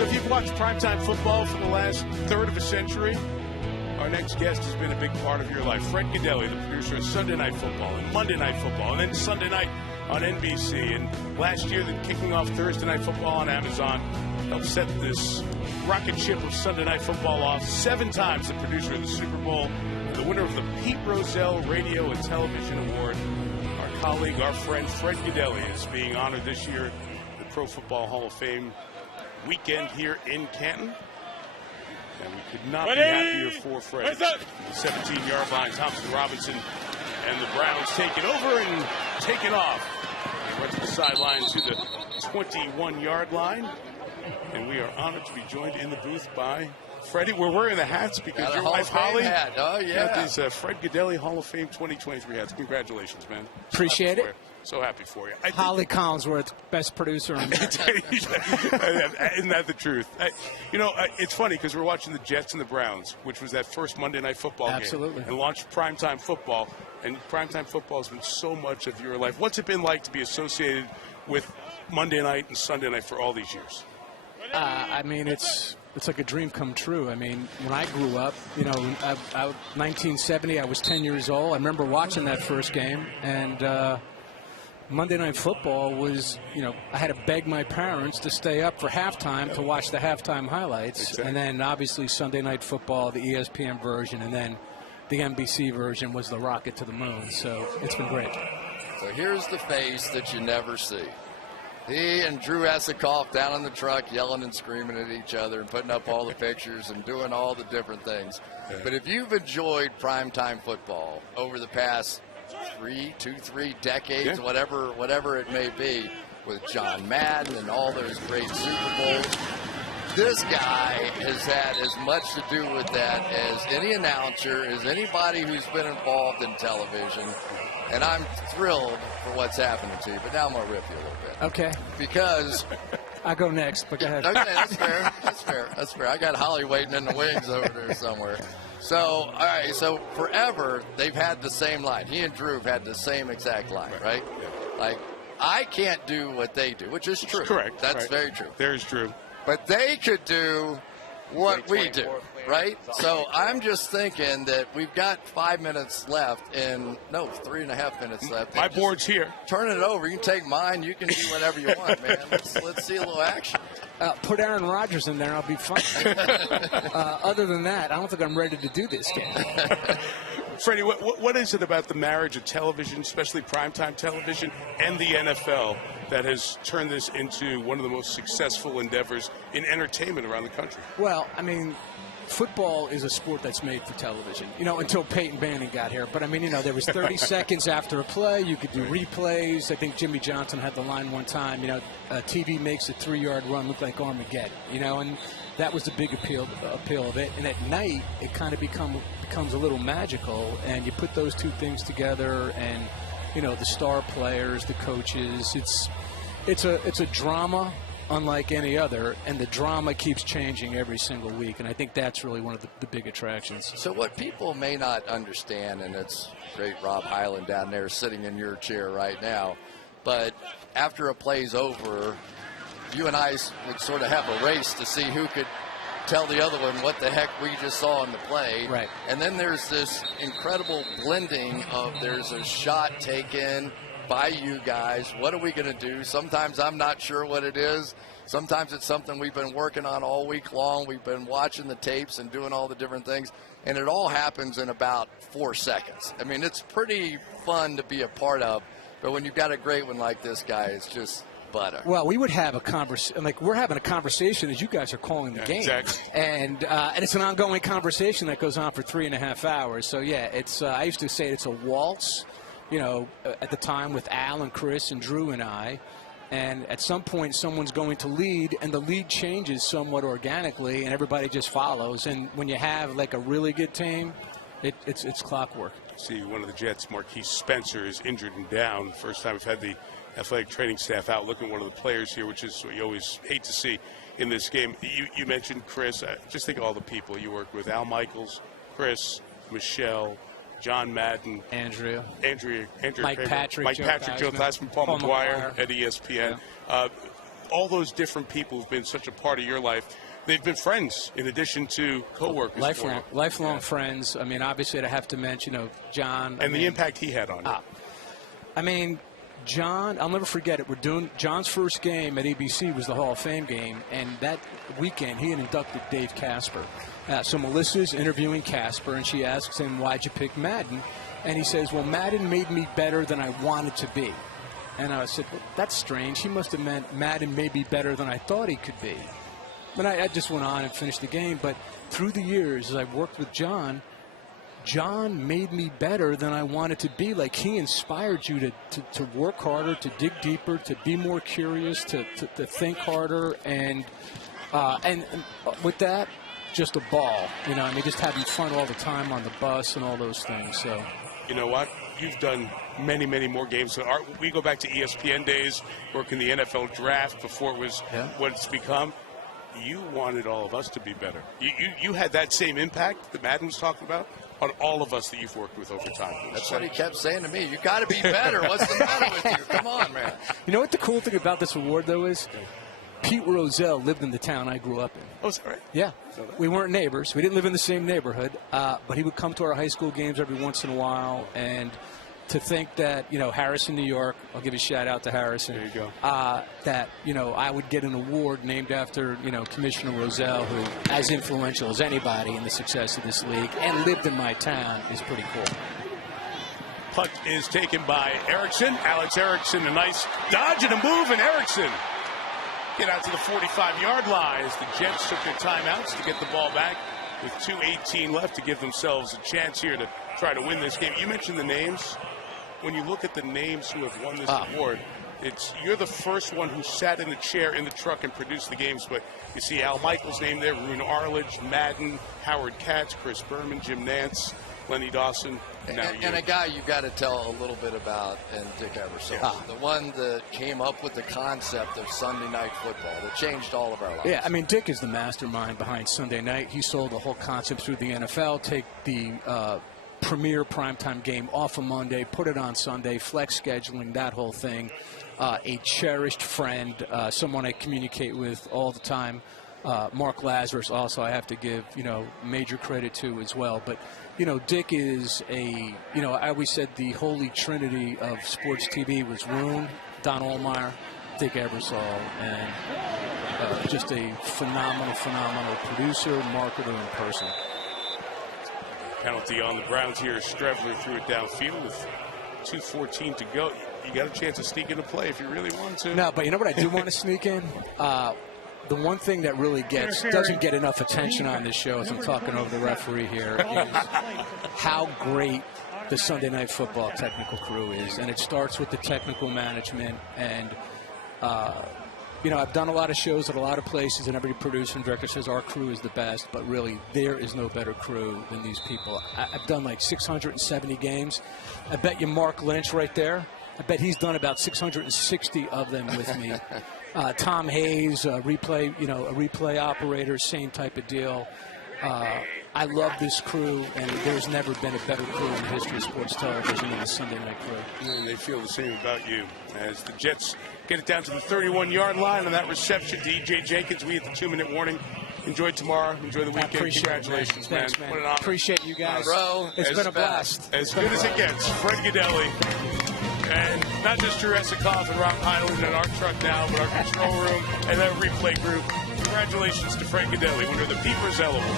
So if you've watched primetime football for the last third of a century, our next guest has been a big part of your life. Fred Gaudelli, the producer of Sunday Night Football and Monday Night Football, and then Sunday night on NBC. And last year, the kicking off Thursday Night Football on Amazon helped set this rocket ship of Sunday Night Football off. 7 times the producer of the Super Bowl, and the winner of the Pete Rozelle Radio and Television Award. Our colleague, our friend, Fred Gaudelli is being honored this year at the Pro Football Hall of Fame weekend here in Canton. And we could not be happier for Fred. The 17-yard line, Thompson Robinson and the Browns taking over and taking off. They went to the sideline to the 21-yard line. And we are honored to be joined in the booth by Freddie. We're wearing the hats because your wife, Holly, hat. Oh, yeah. got these Fred Gaudelli Hall of Fame 2023 hats. Congratulations, man. Appreciate it. So happy for you. Holly Collinsworth, best producer in America. Isn't that the truth? It's funny because we're watching the Jets and the Browns, which was that first Monday Night Football game. And launched primetime football. And primetime football has been so much of your life. What's it been like to be associated with Monday night and Sunday night for all these years? I mean, it's like a dream come true. I mean, when I grew up, 1970, I was 10 years old. I remember watching that first game, and Monday Night Football was, I had to beg my parents to stay up for halftime to watch the halftime highlights. Exactly. And then, obviously, Sunday Night Football, the ESPN version, and then the NBC version was the rocket to the moon. So it's been great. So here's the face that you never see. He and Drew Esikoff down in the truck yelling and screaming at each other and putting up all the pictures and doing all the different things. Yeah. But if you've enjoyed primetime football over the past 3 decades, yeah, whatever it may be, with John Madden and all those great Super Bowls, this guy has had as much to do with that as any announcer, as anybody who's been involved in television. And I'm thrilled for what's happening to you. But now I'm going to rip you a little bit. Okay. Because I'll go next, but go ahead. Okay, that's fair. I got Holly waiting in the wings over there somewhere. So, all right, so forever they've had the same line. He and Drew have had the same exact line, right? Yeah. Like, I can't do what they do, which is true. Correct. That's very true. There's Drew. But they could do what we do, right? So I'm just thinking that we've got 5 minutes left, 3.5 minutes left. My board's here. Turn it over. You can take mine. You can do whatever you want, man. Let's see a little action. Put Aaron Rodgers in there. I'll be fine. Other than that, I don't think I'm ready to do this game. Freddie, what is it about the marriage of television, especially primetime television, and the NFL that has turned this into one of the most successful endeavors in entertainment around the country? Well, I mean, football is a sport that's made for television, until Peyton Manning got here. But, I mean, there was 30 seconds after a play. You could do replays. I think Jimmy Johnson had the line one time, TV makes a 3-yard run look like Armageddon, and that was the big appeal of it. And at night, it kind of becomes a little magical, and you put those two things together, and the star players, the coaches. It's a drama unlike any other, and the drama keeps changing every single week, and I think that's really one of the big attractions. So what people may not understand, and it's great Rob Hyland down there sitting in your chair right now, but after a play's over, you and I would sort of have a race to see who could tell the other one what the heck we just saw in the play. Right. And then there's this incredible blending of there's a shot taken by you guys. What are we going to do? Sometimes I'm not sure what it is. Sometimes it's something we've been working on all week long. We've been watching the tapes and doing all the different things. And it all happens in about 4 seconds. I mean, it's pretty fun to be a part of. But when you've got a great one like this guy, it's just butter. Well, we would have a conversation, like we're having a conversation as you guys are calling the game. Exactly. And it's an ongoing conversation that goes on for 3.5 hours. So, yeah, it's I used to say it's a waltz, at the time with Al and Chris and Drew and I. And at some point, someone's going to lead, and the lead changes somewhat organically, and everybody just follows. And when you have, like, a really good team, it's clockwork. See, one of the Jets, Marquise Spencer, is injured and down. First time we've had the athletic training staff out looking at one of the players here, which is what you always hate to see in this game. You mentioned Chris. Just think of all the people you work with. Al Michaels, Chris, Michelle, John Madden, Andrea, Mike Patrick, Joe Theismann, Paul McGuire at ESPN. Yeah. all those different people who've been such a part of your life. They've been friends in addition to co-workers. Lifelong friends. I mean, obviously, I have to mention, John. And the impact he had on you. I mean, John, I'll never forget it. We're doing John's first game at ABC was the Hall of Fame game, and that weekend he had inducted Dave Casper. So Melissa's interviewing Casper, and she asks him, "Why'd you pick Madden?" And he says, "Well, Madden made me better than I wanted to be." And I said, "Well, that's strange. He must have meant Madden made me better than I thought he could be." But I just went on and finished the game. But through the years, as I've worked with John, John made me better than I wanted to be. Like, he inspired you to work harder, to dig deeper, to be more curious, to think harder. And with that, just a ball. I mean, just having fun all the time on the bus and all those things. So, you know what? You've done many, many more games. So we go back to ESPN days, working the NFL draft before it was what it's become. You wanted all of us to be better. You had that same impact that Madden was talking about on all of us that you've worked with over time. That's what he kept saying to me. You got to be better. What's the matter with you? Come on, man. You know what the cool thing about this award, though, is? Pete Rozelle lived in the town I grew up in. Oh, is that right? Yeah. We weren't neighbors. We didn't live in the same neighborhood. But he would come to our high school games every once in a while. And to think that, Harrison, New York, I'll give a shout out to Harrison. There you go. That, I would get an award named after, Commissioner Rozelle, who, as influential as anybody in the success of this league and lived in my town, is pretty cool. Puck is taken by Erickson. Alex Erickson, a nice dodge and a move, and Erickson get out to the 45-yard line as the Jets took their timeouts to get the ball back with 2:18 left to give themselves a chance here to try to win this game. You mentioned the names. When you look at the names who have won this award, you're the first one who sat in the chair in the truck and produced the games, but you see Al Michaels' name there, Roone Arledge, Madden, Howard Katz, Chris Berman, Jim Nance, Lenny Dawson. And a guy you got to tell a little bit about, and Dick Ebersol, the one that came up with the concept of Sunday Night Football that changed all of our lives. Yeah, I mean, Dick is the mastermind behind Sunday Night. He sold the whole concept through the NFL, take the premier primetime game off of Monday, put it on Sunday, flex scheduling, that whole thing. A cherished friend, someone I communicate with all the time. Mark Lazarus also I have to give, major credit to as well. But, Dick is I always said the holy trinity of sports TV was Roone, Don Ohlmeyer, Dick Ebersol, and just a phenomenal producer, marketer, and person. Penalty on the Browns here. Strevler threw it downfield with 2:14 to go. You got a chance to sneak into play if you really want to. No, but you know what I do want to sneak in? The one thing that really doesn't get enough attention on this show, as I'm talking over the referee here, is how great the Sunday Night Football technical crew is. And it starts with the technical management. And, I've done a lot of shows at a lot of places, and every producer and director says our crew is the best. But really, there is no better crew than these people. I've done like 670 games. I bet you Mark Lynch right there, I bet he's done about 660 of them with me. Tom Hayes, a replay operator, same type of deal. I love this crew, and there's never been a better crew in the history of sports television than the Sunday Night crew. And they feel the same about you. As the Jets get it down to the 31-yard line on that reception to E.J. Jenkins, we hit the 2-minute warning. Enjoy tomorrow. Enjoy the weekend. Congratulations, man. Thanks, man. What an honor. Appreciate you guys. Bro, it's been a blast. As good as it gets. Fred Gaudelli. And not just Drew Esikoff and Rob Heinold in our truck now, but our control room and our replay group. Congratulations to Fred Gaudelli, winner of the Pete Rozelle Award.